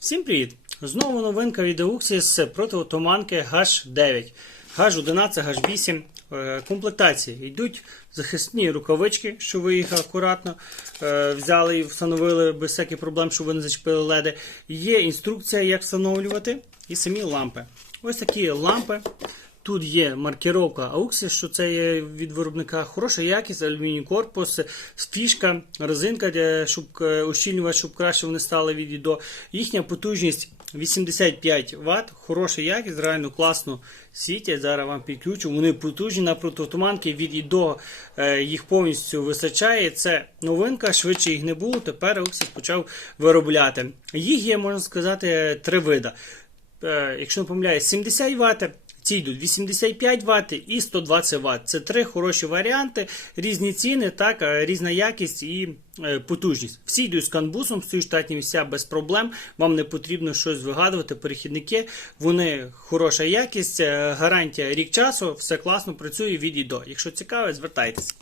Всім привіт! Знову новинка від Auxis проти отоманки H9, H11, H8 е, комплектації. Йдуть захисні рукавички, що ви їх акуратно е, взяли і встановили без всяких проблем, щоб ви не зачепили леди. Є інструкція, як встановлювати, і самі лампи. Ось такі лампи. Тут є маркіровка Auxis, що це є від виробника. Хороша якість, алюміній корпус, фішка, резинка, щоб е, ущільнювати, щоб краще вони стали від і до. Їхня потужність 85 Вт, хороша якість, реально класно світять. Зараз вам підключу. Вони потужні на прототуманки від і до е, їх повністю вистачає. Це новинка, швидше їх не було. Тепер Auxis почав виробляти. Їх є, можна сказати, три вида. Е, якщо не помиляюсь, 70 Вт. Ці йдуть 85 Вт і 120 Вт. Це три хороші варіанти, різні ціни, так, е, різна якість і е, потужність. Всі йдуть з канбусом, всі штатні місця без проблем. Вам не потрібно щось вигадувати. Перехідники, вони хороша якість, е, гарантія рік часу, все класно працює від і до. Якщо цікаво, звертайтесь.